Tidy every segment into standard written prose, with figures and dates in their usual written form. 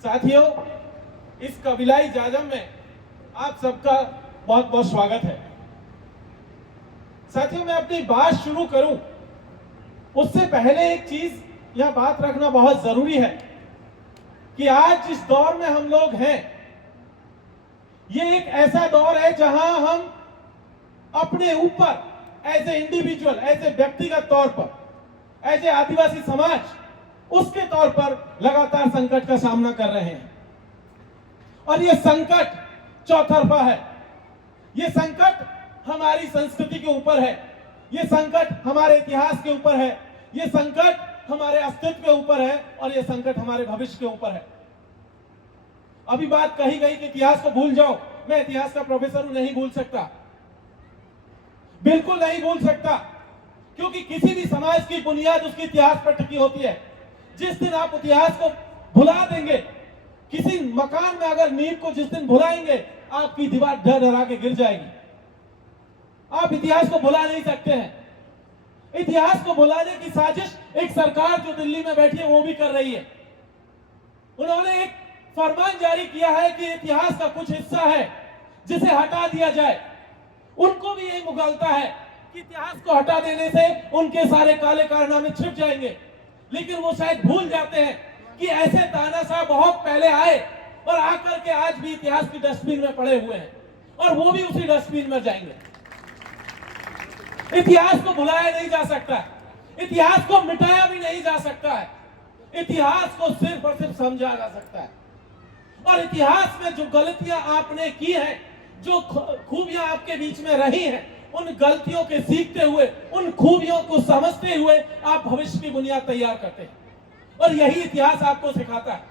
साथियों, इस कबीलाई जाजम में आप सबका बहुत बहुत स्वागत है। साथियों, मैं अपनी बात शुरू करूं उससे पहले एक चीज यह बात रखना बहुत जरूरी है कि आज जिस दौर में हम लोग हैं, ये एक ऐसा दौर है जहां हम अपने ऊपर as a individual, as a व्यक्तिगत तौर पर, एज ए आदिवासी समाज, उसके तौर पर लगातार संकट का सामना कर रहे हैं। और ये संकट चौतरफा है। ये संकट हमारी संस्कृति के ऊपर है, ये संकट हमारे इतिहास के ऊपर है, ये संकट हमारे अस्तित्व के ऊपर है, और ये संकट हमारे भविष्य के ऊपर है। अभी बात कही गई कि इतिहास को भूल जाओ। मैं इतिहास का प्रोफेसर हूं, नहीं भूल सकता, बिल्कुल नहीं भूल सकता, क्योंकि किसी भी समाज की बुनियाद उसके इतिहास पर टिकी होती है। जिस दिन आप इतिहास को भुला देंगे, किसी मकान में अगर नींव को जिस दिन भुलाएंगे, आपकी दीवार ढह के गिर जाएगी। आप इतिहास को भुला नहीं सकते हैं। इतिहास को भुलाने की साजिश एक सरकार जो दिल्ली में बैठी है वो भी कर रही है। उन्होंने एक फरमान जारी किया है कि इतिहास का कुछ हिस्सा है जिसे हटा दिया जाए। उनको भी यही मुगलता है कि इतिहास को हटा देने से उनके सारे काले कारनामे छिप जाएंगे, लेकिन वो शायद भूल जाते हैं कि ऐसे तानाशाह बहुत पहले आए और आकर के आज भी इतिहास की डस्टबिन में पड़े हुए हैं, और वो भी उसी डस्टबिन में जाएंगे। इतिहास को भुलाया नहीं जा सकता, इतिहास को मिटाया भी नहीं जा सकता है। इतिहास को सिर्फ और सिर्फ समझा जा सकता है। और इतिहास में जो गलतियां आपने की हैं, जो खूबियां आपके बीच में रही हैं, उन गलतियों के सीखते हुए, उन खूबियों को समझते हुए आप भविष्य की बुनियाद तैयार करते हैं, और यही इतिहास आपको सिखाता है।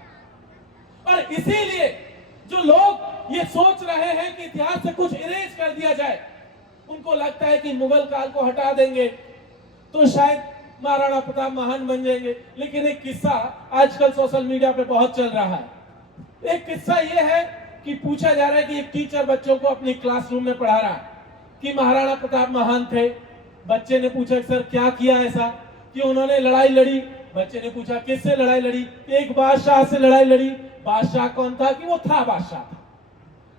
और इसीलिए जो लोग ये सोच रहे हैं कि इतिहास से कुछ इरेज कर दिया जाए, उनको लगता है कि मुगल काल को हटा देंगे तो शायद महाराणा प्रताप महान बन जाएंगे। लेकिन एक किस्सा आजकल सोशल मीडिया पे बहुत चल रहा है। एक किस्सा ये है कि पूछा जा रहा है कि एक टीचर बच्चों को अपनी क्लासरूम में पढ़ा रहा है कि महाराणा प्रताप महान थे। बच्चे ने पूछा सर क्या किया ऐसा कि उन्होंने लड़ाई लड़ी। बच्चे ने पूछा किससे लड़ाई लड़ी? एक बादशाह से लड़ाई लड़ी। बादशाह कौन था? कि वो था बादशाह था।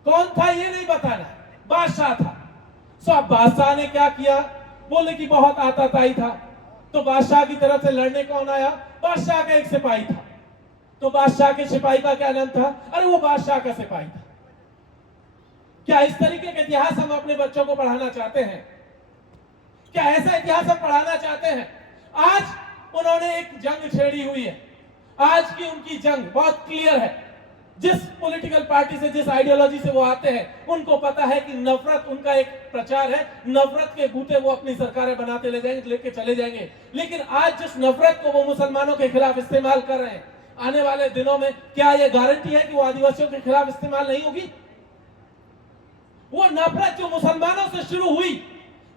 कौन था ये नहीं बताना, बादशाह था। सो अब बादशाह ने क्या किया? बोले कि बहुत आताताई था। तो बादशाह की तरफ से लड़ने कौन आया? बादशाह का एक सिपाही था। तो बादशाह के सिपाही का क्या नाम था? अरे वो बादशाह का सिपाही था। क्या इस तरीके का इतिहास हम अपने बच्चों को पढ़ाना चाहते हैं? क्या ऐसा इतिहास हम पढ़ाना चाहते हैं? आज उन्होंने एक जंग छेड़ी हुई है। आज की उनकी जंग बहुत क्लियर है। जिस पॉलिटिकल पार्टी से, जिस आइडियोलॉजी से वो आते हैं, उनको पता है कि नफरत उनका एक प्रचार है। नफरत के बूते वो अपनी सरकारें बनाते ले जाएंगे, लेके चले जाएंगे। लेकिन आज जिस नफरत को वो मुसलमानों के खिलाफ इस्तेमाल कर रहे हैं, आने वाले दिनों में क्या ये गारंटी है कि वो आदिवासियों के खिलाफ इस्तेमाल नहीं होगी? वो नफरत जो मुसलमानों से शुरू हुई,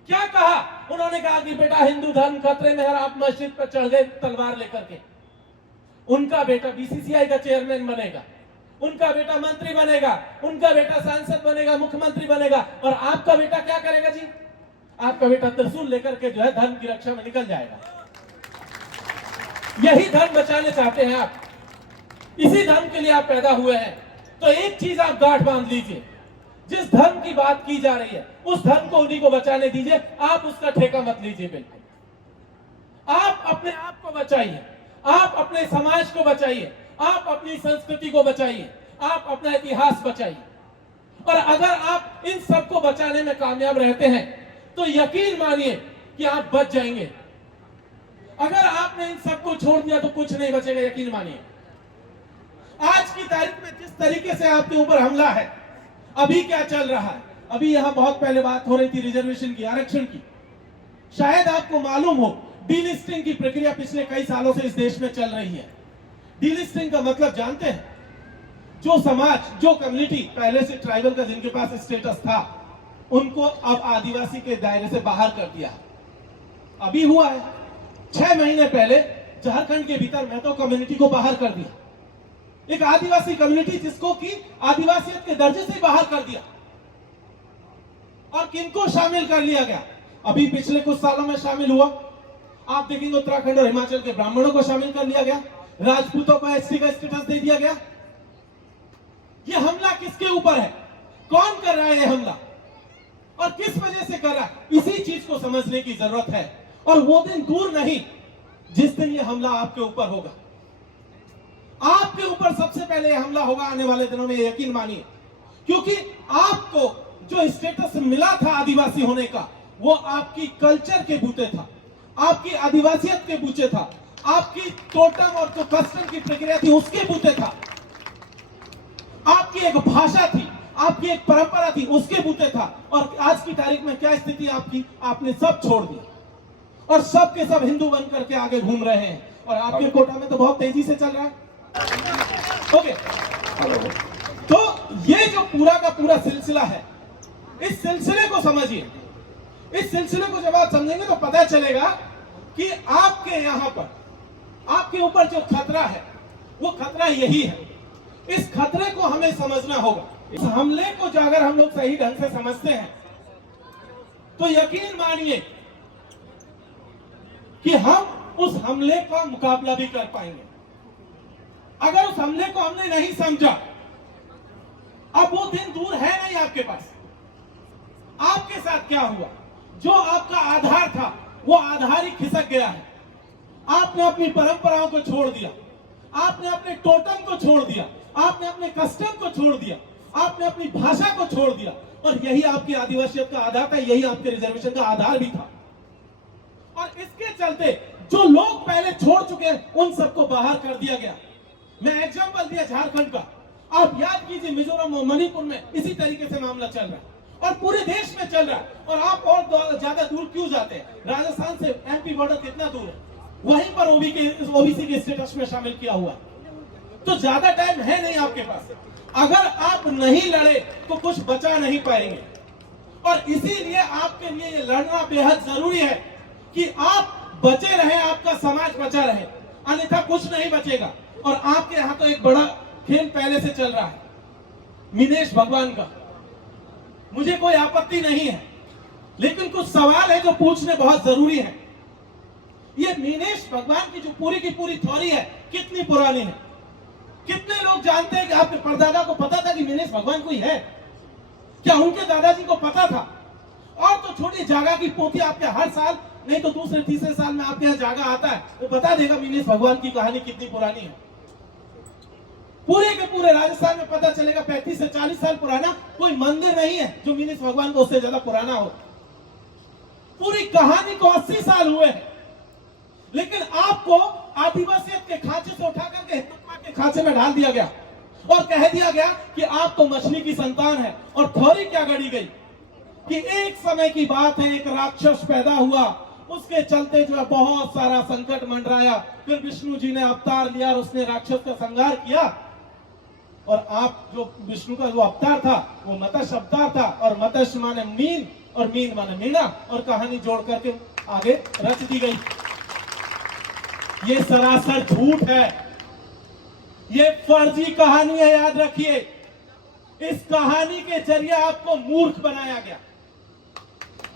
क्या कहा उन्होंने? कहा कि बेटा हिंदू धर्म खतरे में है, आप मस्जिद पर चढ़ गए तलवार लेकर के। उनका बेटा बीसीसीआई का चेयरमैन बनेगा, उनका बेटा मंत्री बनेगा, उनका बेटा सांसद बनेगा, मुख्यमंत्री बनेगा, और आपका बेटा क्या करेगा जी? आपका बेटा त्रिशूल लेकर के जो है धर्म की रक्षा में निकल जाएगा। यही धर्म बचाने चाहते हैं आप, इसी धर्म के लिए आप पैदा हुए हैं। तो एक चीज आप गांठ बांध लीजिए, जिस धर्म की बात की जा रही है उस धर्म को उन्हीं को बचाने दीजिए। आप उसका ठेका मत लीजिए। बिल्कुल आप अपने आप को बचाइए, आप अपने समाज को बचाइए, आप अपनी संस्कृति को बचाइए, आप अपना इतिहास बचाइए। और अगर आप इन सबको बचाने में कामयाब रहते हैं तो यकीन मानिए कि आप बच जाएंगे। अगर आपने इन सबको छोड़ दिया तो कुछ नहीं बचेगा, यकीन मानिए। आज की तारीख में जिस तरीके से आपके ऊपर हमला है, अभी क्या चल रहा है? अभी यहां बहुत पहले बात हो रही थी रिजर्वेशन की, आरक्षण की। शायद आपको मालूम हो, डीलिस्टिंग की प्रक्रिया पिछले कई सालों से इस देश में चल रही है। डीलिस्टिंग का मतलब जानते हैं? जो समाज, जो कम्युनिटी पहले से ट्राइबल का जिनके पास स्टेटस था, उनको अब आदिवासी के दायरे से बाहर कर दिया। अभी हुआ है 6 महीने पहले झारखंड के भीतर महतो कम्युनिटी को बाहर कर दिया। एक आदिवासी कम्युनिटी जिसको कि आदिवासियत के दर्जे से बाहर कर दिया। और किनको शामिल कर लिया गया? अभी पिछले कुछ सालों में शामिल हुआ, आप देखेंगे उत्तराखंड और हिमाचल के ब्राह्मणों को शामिल कर लिया गया, राजपूतों को एसटी का स्टेटस दे दिया गया। ये हमला किसके ऊपर है, कौन कर रहा है ये हमला और किस वजह से कर रहा है, इसी चीज को समझने की जरूरत है। और वो दिन दूर नहीं जिस दिन ये हमला आपके ऊपर होगा, आपके ऊपर सबसे पहले ये हमला होगा आने वाले दिनों में, यकीन मानिए। क्योंकि आपको जो स्टेटस मिला था आदिवासी होने का, वो आपकी कल्चर के बूते था, आपकी आदिवासियत के बूते था, आपकी टोटम और जो कस्टम की प्रक्रिया थी उसके बूते था, आपकी एक भाषा थी, आपकी एक परंपरा थी, उसके बूते था। और आज की तारीख में क्या स्थिति आपकी, आपने सब छोड़ दिया और सब के सब हिंदू बन करके आगे घूम रहे हैं। और आपके कोटा में तो बहुत तेजी से चल रहा है। ओके, तो ये जो पूरा का पूरा सिलसिला है, इस सिलसिले को समझिए। इस सिलसिले को जब आप समझेंगे तो पता चलेगा कि आपके यहां पर, आपके ऊपर जो खतरा है वो खतरा यही है। इस खतरे को हमें समझना होगा। इस हमले को जो अगर हम लोग सही ढंग से समझते हैं तो यकीन मानिए कि हम उस हमले का मुकाबला भी कर पाएंगे। अगर उस हमले को हमने नहीं समझा, अब वो दिन दूर है नहीं आपके पास। आपके साथ क्या हुआ, जो आपका आधार था वो आधार ही खिसक गया है। आपने अपनी परंपराओं को छोड़ दिया, आपने अपने टोटम को छोड़ दिया, आपने अपने कस्टम को छोड़ दिया, आपने अपनी भाषा को छोड़ दिया। और यही आपकी आदिवासियत का आधार था, यही आपके रिजर्वेशन का आधार भी था। और इसके चलते जो लोग पहले छोड़ चुके हैं उन सबको बाहर कर दिया गया। मैं एग्जांपल दिया झारखंड का, आप याद कीजिए मिजोरम और मणिपुर में इसी तरीके से मामला चल रहा है और पूरे देश में चल रहा है। और आप और ज्यादा दूर क्यों जाते हैं, राजस्थान से एमपी बॉर्डर कितना दूर है, वहीं पर ओबीसी के स्टेटस में शामिल किया हुआ। तो ज्यादा टाइम है नहीं आपके पास। अगर आप नहीं लड़े तो कुछ बचा नहीं पाएंगे। और इसीलिए आपके लिए ये लड़ना बेहद जरूरी है कि आप बचे रहे, आपका समाज बचा रहे, अन्यथा कुछ नहीं बचेगा। और आपके यहाँ तो एक बड़ा खेल पहले से चल रहा है मीनेश भगवान का, मुझे कोई आपत्ति नहीं है, लेकिन कुछ सवाल है जो पूछने बहुत जरूरी है। ये मीनेश भगवान की जो पूरी की पूरी थ्योरी है कितनी पुरानी है, कितने लोग जानते हैं कि आपके परदादा को पता था कि मीनेश भगवान कोई है, क्या उनके दादाजी को पता था? और तो छोटी जागा की पोथी आपके हर साल नहीं तो दूसरे तीसरे साल में आपके यहाँ जागा आता है, वो बता देगा मीनेश भगवान की कहानी कितनी पुरानी है। पूरे के पूरे राजस्थान में पता चलेगा 35 से 40 साल पुराना कोई मंदिर नहीं है जो मीनेश भगवान को उससे ज्यादा पुराना हो। पूरी कहानी को 80 साल हुए हैं, लेकिन आपको आदिवासियत के खांचे से उठा करके हिंदुत्व के खांचे में डाल दिया गया और कह दिया गया कि आप तो मछली की संतान है। और थ्योरी क्या गढ़ी गई कि एक समय की बात है, एक राक्षस पैदा हुआ, उसके चलते जो है बहुत सारा संकट मंडराया, फिर विष्णु जी ने अवतार लिया और उसने राक्षस का संहार किया। और आप जो विष्णु का जो अवतार था वो मत्स्य अवतार था, और मत्स्य माने मीन और मीन माने मीना, और कहानी जोड़ करके आगे रच दी गई। ये सरासर झूठ है, ये फर्जी कहानी है, याद रखिए। इस कहानी के जरिए आपको मूर्ख बनाया गया,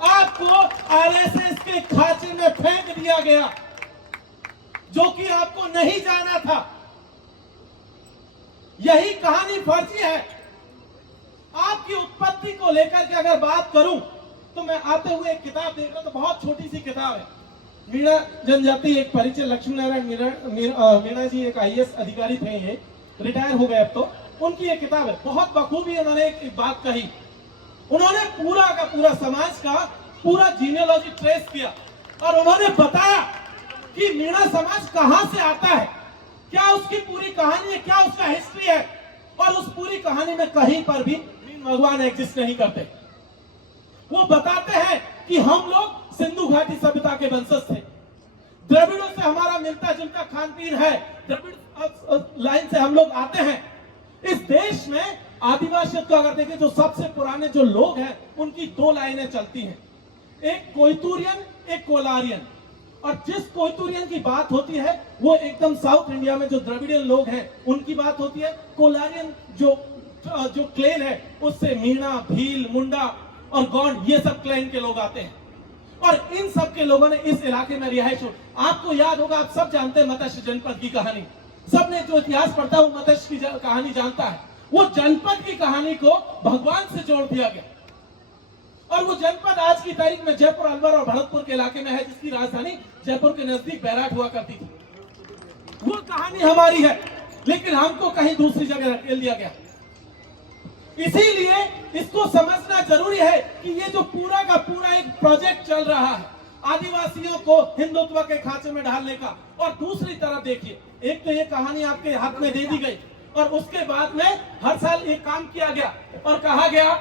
आपको आरएसएस के खांचे में फेंक दिया गया, जो कि आपको नहीं जाना था। यही कहानी फर्जी है। आपकी उत्पत्ति को लेकर के अगर बात करूं तो मैं आते हुए एक किताब देख रहा हूं, तो बहुत छोटी सी किताब है, मीणा जनजाति एक परिचय। लक्ष्मी नारायण मीणा जी एक आईएएस अधिकारी थे, ये रिटायर हो गए अब तो। उनकी एक किताब है, बहुत बखूबी उन्होंने एक बात कही। उन्होंने पूरा का पूरा समाज का पूरा जीनियोलॉजी ट्रेस किया और उन्होंने बताया कि मीणा समाज कहां से आता है, क्या उसकी पूरी कहानी है, क्या उसका हिस्ट्री है। और उस पूरी कहानी में कहीं पर भी मीन भगवान एग्जिस्ट नहीं करते। वो बताते हैं कि हम लोग सिंधु घाटी सभ्यता के वंशज थे, द्रविड़ों से हमारा मिलता जुलता खान पीन है, द्रविड़ लाइन से हम लोग आते हैं। इस देश में आदिवासियों को अगर देखें जो सबसे पुराने जो लोग हैं उनकी दो लाइनें चलती हैं, एक कोइतुरियन, एक कोलारियन। और जिस कोइतुरियन की बात होती है वो एकदम साउथ इंडिया में जो द्रविडियन लोग हैं उनकी बात होती है। कोलारियन जो क्लेन है उससे मीणा, भील, मुंडा और गौंड, ये सब क्लेन के लोग आते हैं। और इन सब के लोगों ने इस इलाके में रिहाइश। आपको याद होगा, आप सब जानते हैं मत्स्य जनपद की कहानी, सबने जो इतिहास पढ़ता है वो मत्स्य की कहानी जानता है। वो जनपद की कहानी को भगवान से जोड़ दिया गया। और वो जनपद आज की तारीख में जयपुर, अलवर और भरतपुर के इलाके में है, जिसकी राजधानी जयपुर के नजदीक बैराट हुआ करती थी। वो कहानी हमारी है, लेकिन हमको कहीं दूसरी जगह धकेल दिया गया। इसीलिए इसको समझना जरूरी है कि ये जो पूरा का पूरा एक प्रोजेक्ट चल रहा है आदिवासियों को हिंदुत्व के खांचे में डालने का, और दूसरी तरफ देखिए, एक तो ये कहानी आपके हाथ में दे दी गई और उसके बाद में हर साल एक काम किया गया और कहा गया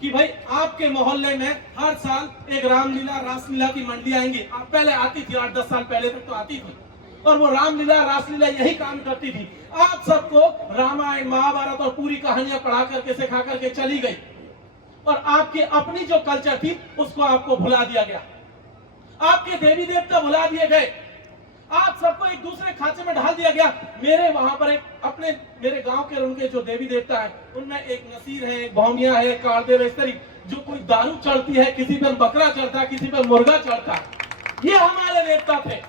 कि भाई आपके मोहल्ले में हर साल एक रामलीला रासलीला की मंडी आएंगी। पहले आती थी, 8-10 साल पहले तक तो आती थी, और वो रामलीला रासलीला यही काम करती थी, आप सबको रामायण महाभारत और पूरी कहानियां पढ़ा करके सिखा करके चली गई, और आपकी अपनी जो कल्चर थी उसको आपको भुला दिया गया, आपके देवी देवता भुला दिए गए, आप सबको एक दूसरे खांचे में ढाल दिया गया। मेरे वहां पर मेरे गांव के उनके जो देवी देवता हैं, उनमें एक नसीर है, एक भौमिया है, एक कालदेव, इस तरह जो कोई दारू चढ़ती है, किसी पर बकरा चढ़ता है, किसी पर मुर्गा चढ़ता है, ये हमारे देवता थे,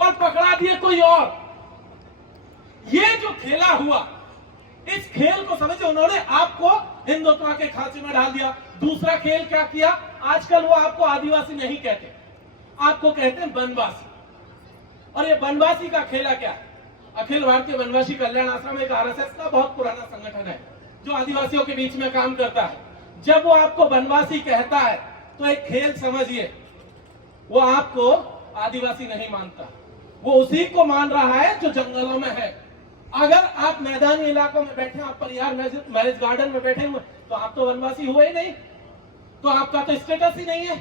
और पकड़ा दिए कोई और। ये जो खेला हुआ, इस खेल को समझे उन्होंने आपको हिंदुत्व के खांचे में डाल दिया। दूसरा खेल क्या किया, आजकल वो आपको आदिवासी नहीं कहते, आपको कहते हैं वनवासी। और ये वनवासी का खेला क्या है, अखिल भारतीय वनवासी कल्याण आश्रम एक आरएसएस का बहुत पुराना संगठन है जो आदिवासियों के बीच में काम करता है। जब वो आपको वनवासी कहता है तो एक खेल समझिए, वो आपको आदिवासी नहीं मानता, वो उसी को मान रहा है जो जंगलों में है। अगर आप मैदानी इलाकों में बैठे, आप परिवार मैरिज गार्डन में बैठे हुए, तो आप तो वनवासी हुए ही नहीं, तो आपका तो स्टेटस ही नहीं है।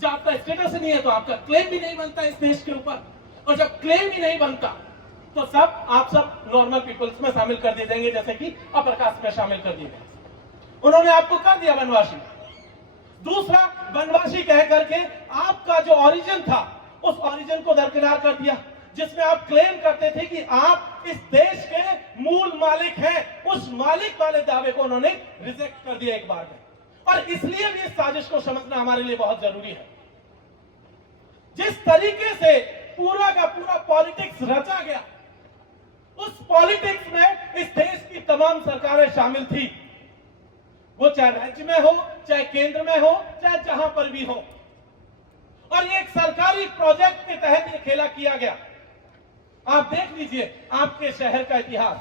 जब आपका स्टेटस ही नहीं है तो आपका क्लेम भी नहीं बनता इस देश के ऊपर, और जब क्लेम ही नहीं बनता तो आप सब नॉर्मल पीपल्स में शामिल कर दिए जाएंगे, जैसे कि अपर कास्ट में शामिल कर दिए गए। उन्होंने आपको कर दिया वनवासी। दूसरा, वनवासी कह करके आपका जो ओरिजिन था उस ओरिजिन को दरकिनार कर दिया, जिसमें आप क्लेम करते थे कि आप इस देश के मूल मालिक हैं, उस मालिक वाले दावे को उन्होंने रिजेक्ट कर दिया एक बार में। और इसलिए भी इस साजिश को समझना हमारे लिए बहुत जरूरी है। जिस तरीके से पूरा का पूरा पॉलिटिक्स रचा गया, उस पॉलिटिक्स में इस देश की तमाम सरकारें शामिल थी, वो चाहे राज्य में हो, चाहे केंद्र में हो, चाहे जहां पर भी हो। और ये एक सरकारी प्रोजेक्ट के तहत ये खेला किया गया। आप देख लीजिए आपके शहर का इतिहास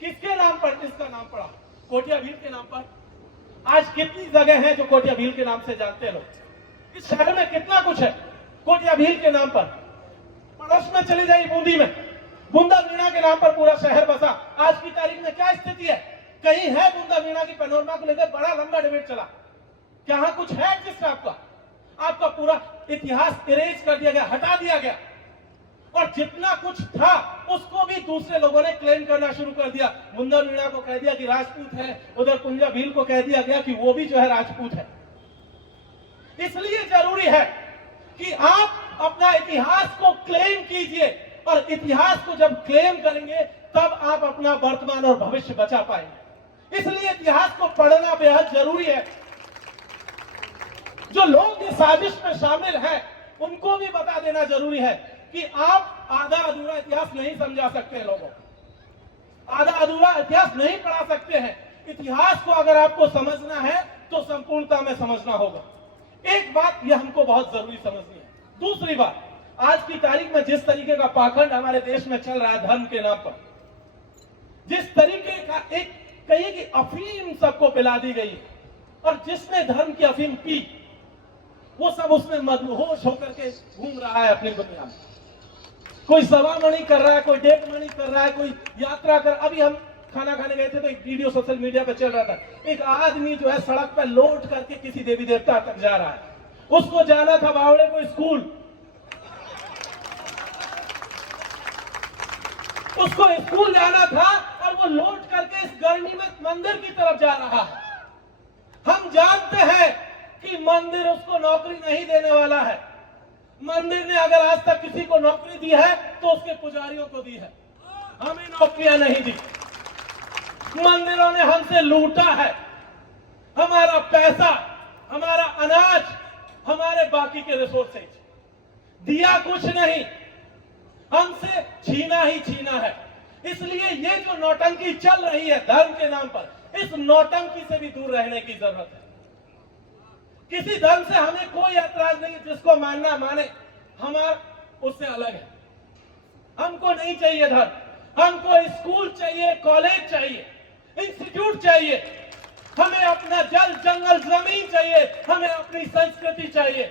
किसके नाम पर, इसका नाम पड़ा कोटिया भील के नाम पर। आज कितनी जगह हैं जो कोटिया भील के नाम से जानते हैं लोग। इस शहर में कितना कुछ है कोटिया भील के नाम पर। पड़ोस में चले जाइए, बूंदी में बूंदा वीणा के नाम पर पूरा शहर बसा। आज की तारीख में क्या स्थिति है, कहीं है बूंदा वीणा की पैनोरमा को लेकर बड़ा लंबा डिबेट चला, क्या कुछ है जिसका आपका पूरा इतिहास इरेज कर दिया गया, हटा दिया गया। और जितना कुछ था उसको भी दूसरे लोगों ने क्लेम करना शुरू कर दिया। बूंदा वीणा को कह दिया कि राजपूत है, उधर कुंजा भील को कह दिया गया कि वो भी जो है राजपूत है। इसलिए जरूरी है कि आप अपना इतिहास को क्लेम कीजिए, और इतिहास को जब क्लेम करेंगे तब आप अपना वर्तमान और भविष्य बचा पाएंगे। इसलिए इतिहास को पढ़ना बेहद जरूरी है। जो लोग इस साजिश में शामिल हैं उनको भी बता देना जरूरी है कि आप आधा अधूरा इतिहास नहीं समझा सकते, लोगों आधा अधूरा इतिहास नहीं पढ़ा सकते हैं। इतिहास को अगर आपको समझना है तो संपूर्णता में समझना होगा। एक बात यह हमको बहुत जरूरी समझनी है। दूसरी बात, आज की तारीख में जिस तरीके का पाखंड हमारे देश में चल रहा है धर्म के नाम पर, जिस तरीके का एक कहीं की अफीम सबको पिला दी गई है, और जिसने धर्म की अफीम पी वो सब उसमें मदहोश होकर के घूम रहा है अपनी दुनिया में। कोई सवामणि कर रहा है, कोई डेढ़मणि कर रहा है, कोई यात्रा कर। अभी हम खाना खाने गए थे तो एक वीडियो सोशल मीडिया पर चल रहा था, एक आदमी जो है सड़क पर लौट करके किसी देवी देवता तक जा रहा है। उसको जाना था बावड़े को स्कूल, उसको स्कूल जाना था, और वो लौट करके इस गर्मी में मंदिर की तरफ जा रहा है। हम जानते हैं कि मंदिर उसको नौकरी नहीं देने वाला है। मंदिर ने अगर आज तक किसी को नौकरी दी है तो उसके पुजारियों को दी है, हमें नौकरियां नहीं दी। मंदिरों ने हमसे लूटा है, हमारा पैसा, हमारा अनाज, हमारे बाकी के रिसोर्सेज दिया कुछ नहीं, हमसे छीना ही छीना है। इसलिए ये जो नौटंकी चल रही है धर्म के नाम पर, इस नौटंकी से भी दूर रहने की जरूरत है। किसी धर्म से हमें कोई ऐतराज नहीं, जिसको मानना माने, हमारा उससे अलग है। हमको नहीं चाहिए धर्म, हमको स्कूल चाहिए, कॉलेज चाहिए, इंस्टीट्यूट चाहिए, हमें अपना जल जंगल जमीन चाहिए, हमें अपनी संस्कृति चाहिए,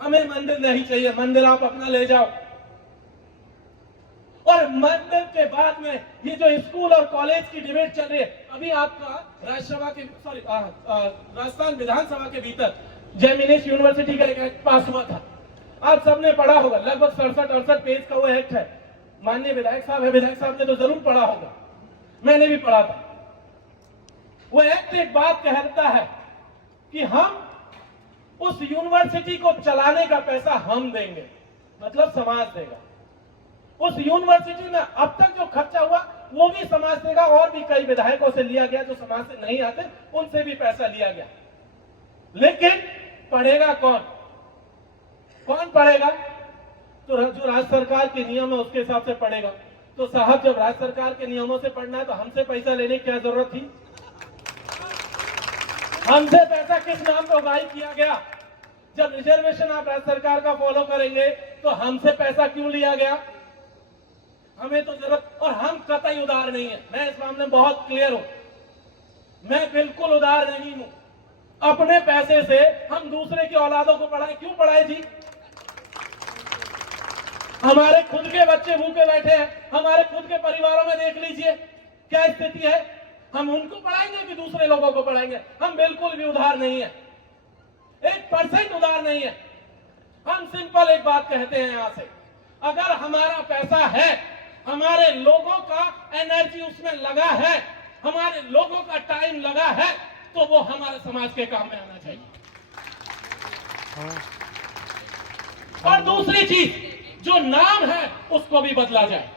हमें मंदिर नहीं चाहिए। मंदिर आप अपना ले जाओ, और मंदिर के बाद में ये जो स्कूल और कॉलेज की डिबेट चल रही है, अभी आपका राज्यसभा के राजस्थान विधानसभा के भीतर जेमिनिस यूनिवर्सिटी का एक एक्ट पास हुआ था, आप सबने पढ़ा होगा। लगभग 67-68 पेज का वो एक्ट है। माननीय विधायक साहब है, विधायक साहब ने तो जरूर पढ़ा होगा, मैंने भी पढ़ा था। वो एक्ट एक बात कहता है कि हम उस यूनिवर्सिटी को चलाने का पैसा हम देंगे, मतलब समाज देगा। उस यूनिवर्सिटी में अब तक जो खर्चा हुआ वो भी समाज देगा, और भी कई विधायकों से लिया गया जो समाज से नहीं आते, उनसे भी पैसा लिया गया। लेकिन पढ़ेगा कौन? कौन पढ़ेगा? तो जो राज्य सरकार के नियम है उसके हिसाब से पढ़ेगा। तो साहब, जब राज्य सरकार के नियमों से पढ़ना है तो हमसे पैसा लेने की क्या जरूरत थी? हमसे पैसा किस नाम पर उगाही किया गया? जब रिजर्वेशन आप राज्य सरकार का फॉलो करेंगे तो हमसे पैसा क्यों लिया गया? हमें तो जरूरत, और हम कतई उदार नहीं है, मैं इस मामले में बहुत क्लियर हूं, मैं बिल्कुल उदार नहीं हूं। अपने पैसे से हम दूसरे की औलादों को पढ़ाए, क्यों पढ़ाए जी? हमारे खुद के बच्चे भूखे बैठे हैं, हमारे खुद के परिवारों में देख लीजिए क्या स्थिति है। हम उनको पढ़ाएंगे कि दूसरे लोगों को पढ़ाएंगे? हम बिल्कुल भी उधार नहीं है, 1% उधार नहीं है। हम सिंपल एक बात कहते हैं यहां से, अगर हमारा पैसा है, हमारे लोगों का एनर्जी उसमें लगा है, हमारे लोगों का टाइम लगा है, तो वो हमारे समाज के काम में आना चाहिए। और दूसरी चीज, जो नाम है उसको भी बदला जाए।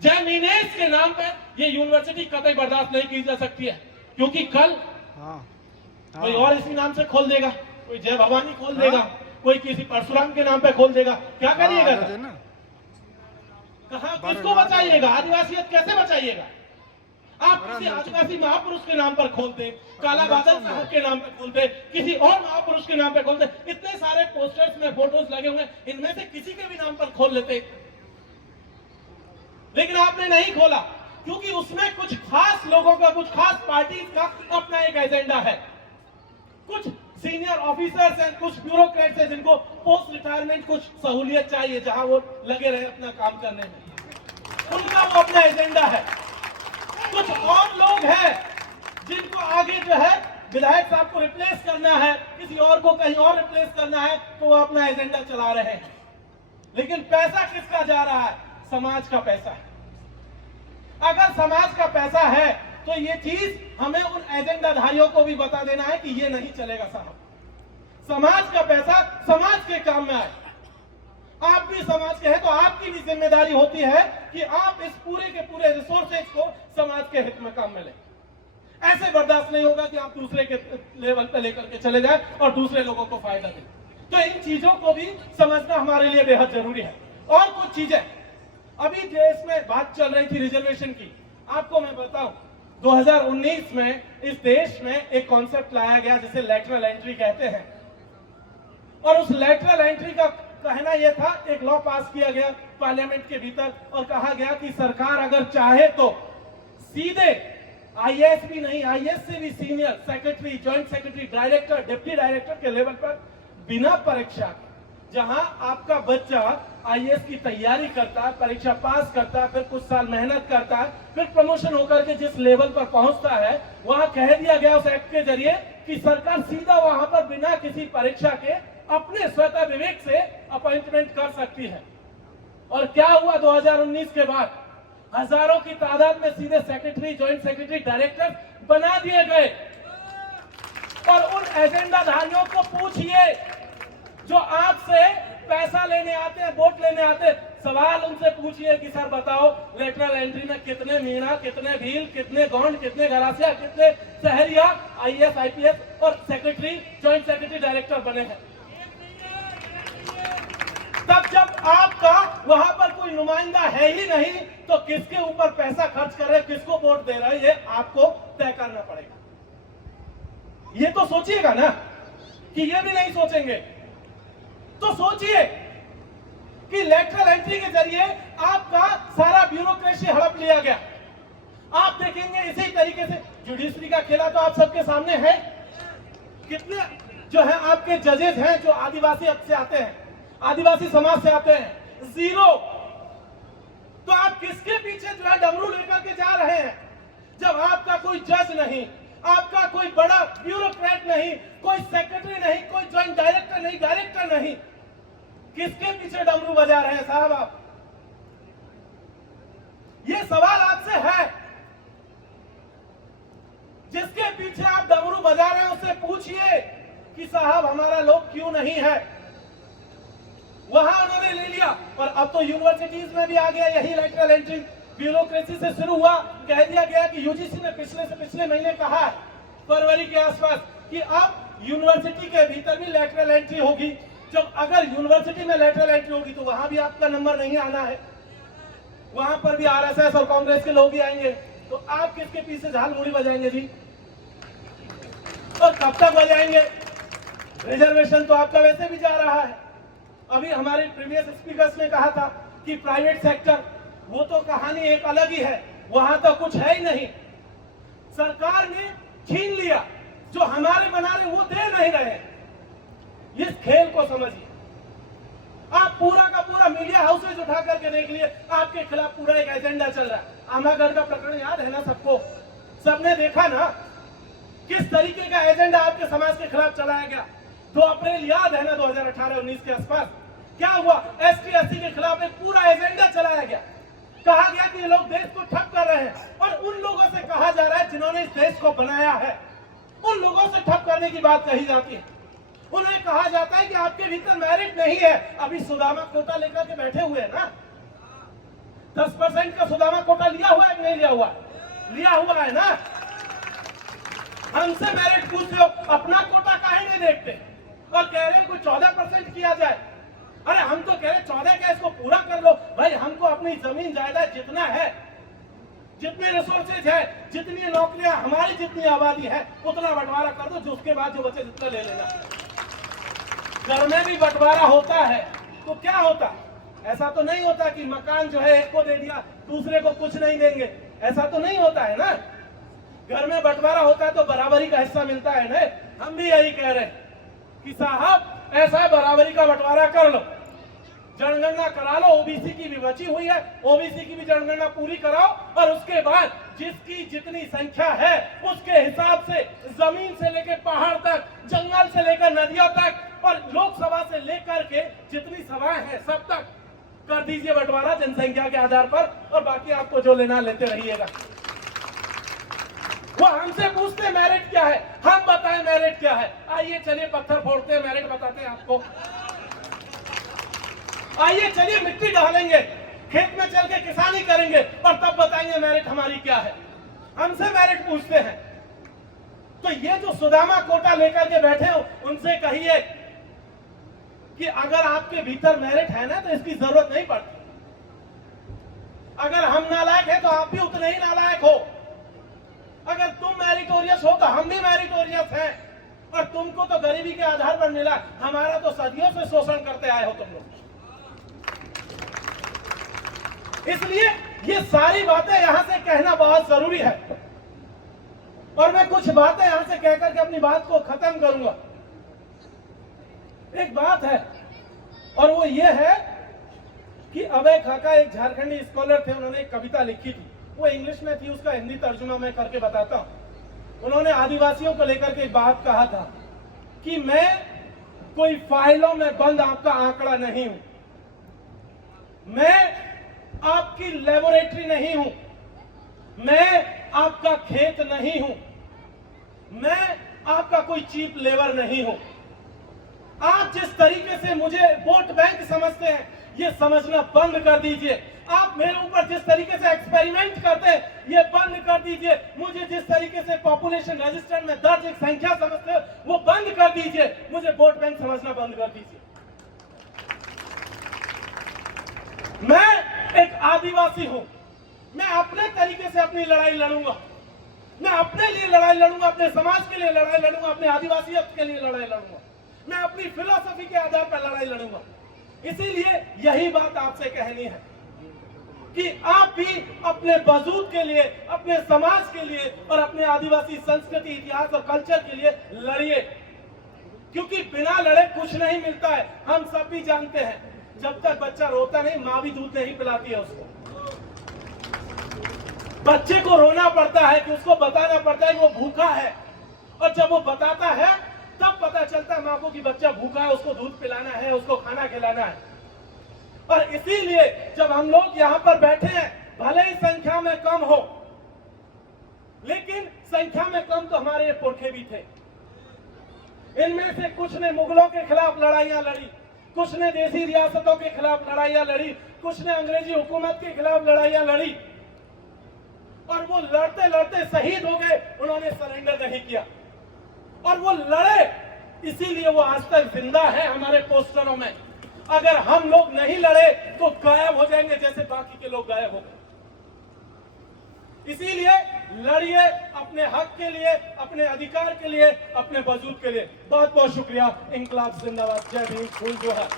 जेमिनिस के नाम पर ये यूनिवर्सिटी कतई बर्दाश्त नहीं की जा सकती है, क्योंकि कल कोई और इसी नाम से खोल देगा, कोई जय भवानी खोल देगा, कोई किसी परशुराम के नाम पे खोल देगा। क्या करिएगा? कहां, किसको बचाइएगा? आदिवासियत कैसे बचाइएगा? आप किसी आदिवासी महापुरुष के नाम पर खोलते, काला बादल साहब के नाम पर खोलते, किसी और महापुरुष के नाम पर खोलते, इतने सारे पोस्टर्स में फोटोज लगे हुए, इनमें से किसी के भी नाम पर खोल लेते। लेकिन आपने नहीं खोला, क्योंकि उसमें कुछ खास लोगों का, कुछ खास पार्टी का अपना एक एजेंडा है। कुछ सीनियर ऑफिसर्स हैं, कुछ ब्यूरोक्रेट्स हैं जिनको पोस्ट रिटायरमेंट कुछ सहूलियत चाहिए, जहां वो लगे रहे अपना काम करने में, उनका वो अपना एजेंडा है। कुछ और लोग हैं जिनको आगे जो है विधायक साहब को रिप्लेस करना है, किसी और को कहीं और रिप्लेस करना है, तो वो अपना एजेंडा चला रहे हैं। लेकिन पैसा किसका जा रहा है? समाज का पैसा है। अगर समाज का पैसा है तो ये चीज हमें उन एजेंडाधारियों को भी बता देना है कि ये नहीं चलेगा साहब। समाज का पैसा समाज के काम में आए। आप भी समाज के हैं तो आपकी भी जिम्मेदारी होती है कि आप इस पूरे के पूरे रिसोर्सेज को समाज के हित में काम में लें। ऐसे बर्दाश्त नहीं होगा कि आप दूसरे के लेवल पे लेकर के चले जाए और दूसरे लोगों को फायदा दें। तो इन चीजों को भी समझना हमारे लिए बेहद जरूरी है। और कुछ चीजें, अभी देश में बात चल रही थी रिजर्वेशन की, आपको मैं बताऊं, 2019 में इस देश में एक कॉन्सेप्ट लाया गया जिसे लैटरल एंट्री कहते हैं। और उस लैटरल एंट्री का कहना यह था, एक लॉ पास किया गया पार्लियामेंट के भीतर और कहा गया कि सरकार अगर चाहे तो सीधे आईएएस भी नहीं, आईएएस से भी senior secretary, joint secretary, director, deputy director के लेवल पर बिना परीक्षा के, जहां आपका बच्चा आईएएस की तैयारी करता है, परीक्षा पास करता है, फिर कुछ साल मेहनत करता है, फिर प्रमोशन होकर के जिस लेवल पर पहुंचता है, वहां कह दिया गया उस एक्ट के जरिए कि सरकार सीधा वहां पर बिना किसी परीक्षा के अपने स्वतः विवेक से अपॉइंटमेंट कर सकती है। और क्या हुआ 2019 के बाद? हजारों की तादाद में सीधे सेक्रेटरी, ज्वाइंट सेक्रेटरी, डायरेक्टर बना दिए गए। और उन एजेंडाधारियों को पूछिए जो आपसे पैसा लेने आते हैं, वोट लेने आते हैं, सवाल उनसे पूछिए कि सर बताओ लेटरल एंट्री में कितने मीणा, कितने भील, कितने गौंड, कितने गरासिया, कितने शहरिया आईएएस, आईपीएस और सेक्रेटरी, ज्वाइंट सेक्रेटरी, डायरेक्टर बने हैं? तब जब आपका वहां पर कोई नुमाइंदा है ही नहीं तो किसके ऊपर पैसा खर्च कर रहे, किसको वोट दे रहे, ये आपको तय करना पड़ेगा। ये तो सोचिएगा ना कि ये भी नहीं सोचेंगे। तो सोचिए कि लेटरल एंट्री के जरिए आपका सारा ब्यूरोक्रेसी हड़प लिया गया। आप देखेंगे इसी तरीके से जुडिशरी का खेला तो आप सबके सामने है। कितने जो है आपके जजेस हैं जो आदिवासी हक से आते हैं, आदिवासी समाज से आते हैं, 0। तो आप किसके पीछे जो है डमरू लेकर के जा रहे हैं जब आपका कोई जज नहीं, आपका कोई बड़ा ब्यूरोक्रेट नहीं, कोई सेक्रेटरी नहीं, कोई ज्वाइंट डायरेक्टर नहीं, डायरेक्टर नहीं, किसके पीछे डमरू बजा रहे हैं साहब आप? ये सवाल आपसे है। जिसके पीछे आप डमरू बजा रहे हैं उससे पूछिए कि साहब हमारा लोग क्यों नहीं है। वहां उन्होंने ले लिया और अब तो यूनिवर्सिटीज में भी आ गया यही लेटरल एंट्री। ब्यूरोक्रेसी से शुरू हुआ, कह दिया गया कि यूजीसी ने पिछले महीने कहा है फरवरी के आसपास कि अब यूनिवर्सिटी के भीतर भी लेटरल एंट्री होगी। जब अगर यूनिवर्सिटी में लेटरल एंट्री होगी तो वहां भी आपका नंबर नहीं आना है, वहां पर भी आरएसएस और कांग्रेस के लोग ही आएंगे। तो आप किसके पीछे झाल मुड़ी बजाएंगे जी, और कब तक बजाएंगे? रिजर्वेशन तो आपका वैसे भी जा रहा है। अभी हमारे प्रीवियस स्पीकर्स ने कहा था कि प्राइवेट सेक्टर, वो तो कहानी एक अलग ही है, वहां तो कुछ है ही नहीं। सरकार ने छीन लिया, जो हमारे बना रहे वो दे नहीं रहे। इस खेल को समझिए। आप पूरा का पूरा मीडिया हाउसेज उठा करके देख लिए, आपके खिलाफ पूरा एक एजेंडा चल रहा है। आमागढ़ का प्रकरण याद है ना सबको, सबने देखा ना किस तरीके का एजेंडा आपके समाज के खिलाफ चलाया गया। 2 अप्रैल याद है ना 2018-19 के आसपास क्या हुआ? ST/SC के खिलाफ एक पूरा एजेंडा चलाया गया। कहा गया कि ये लोग देश को ठप कर रहे हैं, और उन लोगों से कहा जा रहा है जिन्होंने इस देश को बनाया है, उन लोगों से ठप करने की बात कही जाती है। उन्हें कहा जाता है कि आपके भीतर मेरिट नहीं है। अभी सुदामा कोटा लेकर के बैठे हुए हैं ना, 10% का सुदामा कोटा लिया हुआ है कि नहीं लिया हुआ? लिया हुआ है ना। हमसे मेरिट पूछ लो, अपना कोटा काहे नहीं देखते और कह रहे हैं कोई 14% किया जाए। अरे हम तो कह रहे 14 का इसको पूरा कर लो भाई। हमको अपनी जमीन जायदाद जितना है, जितने रिसोर्सेज है, जितनी नौकरियां, हमारी जितनी आबादी है उतना बंटवारा कर दो, जो उसके बाद जो बचे जितना ले लेना। घर में भी बंटवारा होता है तो क्या होता? ऐसा तो नहीं होता कि मकान जो है एक को दे दिया दूसरे को कुछ नहीं देंगे, ऐसा तो नहीं होता है ना। घर में बंटवारा होता है तो बराबरी का हिस्सा मिलता है ना। हम भी यही कह रहे हैं कि साहब ऐसा बराबरी का बंटवारा कर लो, जनगणना करा लो। ओबीसी की भी बची हुई है, ओबीसी की भी जनगणना पूरी कराओ, और उसके बाद जिसकी जितनी संख्या है उसके हिसाब से जमीन से लेकर पहाड़ तक, जंगल से लेकर नदियों तक, और लोकसभा से लेकर के जितनी सभाएं हैं सब तक कर दीजिए बंटवारा जनसंख्या के आधार पर, और बाकी आपको जो लेना लेते रहिएगा। वो हमसे पूछते मेरिट क्या है, हम बताएं मेरिट क्या है। आइए चलिए पत्थर फोड़ते हैं, मेरिट बताते हैं आपको। आइए चलिए मिट्टी डालेंगे, खेत में चल के किसानी करेंगे, और तब बताएंगे मेरिट हमारी क्या है। हमसे मेरिट पूछते हैं। तो ये जो सुदामा कोटा लेकर के बैठे हो उनसे कहिए कि अगर आपके भीतर मेरिट है ना तो इसकी जरूरत नहीं पड़ती। अगर हम नालायक हैं तो आप भी उतने ही नालायक हो। अगर तुम मेरिटोरियस हो तो हम भी मेरिटोरियस हैं, और तुमको तो गरीबी के आधार पर मिला, हमारा तो सदियों से शोषण करते आए हो तुम लोग। इसलिए ये सारी बातें यहां से कहना बहुत जरूरी है, और मैं कुछ बातें यहां से कहकर के अपनी बात को खत्म करूंगा। एक बात है, और वो ये है कि अभय खाका एक झारखंडी स्कॉलर थे, उन्होंने एक कविता लिखी थी, वो इंग्लिश में थी, उसका हिंदी तर्जुमा मैं करके बताता हूं। उन्होंने आदिवासियों को लेकर के एक बात कहा था कि मैं कोई फाइलों में बंद आपका आंकड़ा नहीं हूं, मैं आपकी लेबोरेटरी नहीं हूं, मैं आपका खेत नहीं हूं, मैं आपका कोई चीप लेबर नहीं हूं। आप जिस तरीके से मुझे वोट बैंक समझते हैं ये समझना बंद कर दीजिए। आप मेरे ऊपर जिस तरीके से एक्सपेरिमेंट करते हैं ये बंद कर दीजिए। मुझे जिस तरीके से पॉपुलेशन रजिस्टर में दर्ज एक संख्या समझते हो वो बंद कर दीजिए। मुझे वोट बैंक समझना बंद कर दीजिए। मैं एक आदिवासी हूं, मैं अपने तरीके से अपनी लड़ाई लड़ूंगा। मैं अपने लिए लड़ाई लड़ूंगा, अपने समाज के लिए लड़ाई लड़ूंगा, अपने आदिवासियत के लिए लड़ाई लड़ूंगा। मैं अपनी फिलॉसफी के आधार पर लड़ाई लड़ूंगा। इसीलिए यही बात आपसे कहनी है कि आप भी अपने वजूद के लिए, अपने समाज के लिए और अपने आदिवासी संस्कृति, इतिहास और कल्चर के लिए लड़िए, क्योंकि बिना लड़े कुछ नहीं मिलता है। हम सब भी जानते हैं, जब तक बच्चा रोता नहीं, माँ भी दूध नहीं पिलाती है उसको। बच्चे को रोना पड़ता है कि उसको बताना पड़ता है कि वो भूखा है, और जब वो बताता है तब पता चलता है माँ को कि बच्चा भूखा है, उसको दूध पिलाना है, उसको खाना खिलाना है। और इसीलिए जब हम लोग यहाँ पर बैठे हैं, भले ही संख्या में कम हो, लेकिन संख्या में कम तो हमारे पुरखे भी थे। इनमें से कुछ ने मुगलों के खिलाफ लड़ाइयां लड़ी, कुछ ने देसी रियासतों के खिलाफ लड़ाइयां लड़ी, कुछ ने अंग्रेजी हुकूमत के खिलाफ लड़ाइयां लड़ी, और वो लड़ते लड़ते शहीद हो गए। उन्होंने सरेंडर नहीं किया, और वो लड़े, इसीलिए वो आज तक जिंदा है हमारे पोस्टरों में। अगर हम लोग नहीं लड़े तो गायब हो जाएंगे, जैसे बाकी के लोग गायब हो गए। इसीलिए लड़िए अपने हक के लिए, अपने अधिकार के लिए, अपने वजूद के लिए। बहुत बहुत शुक्रिया। इंकलाब जिंदाबाद। जय भीम। फूल जोहर।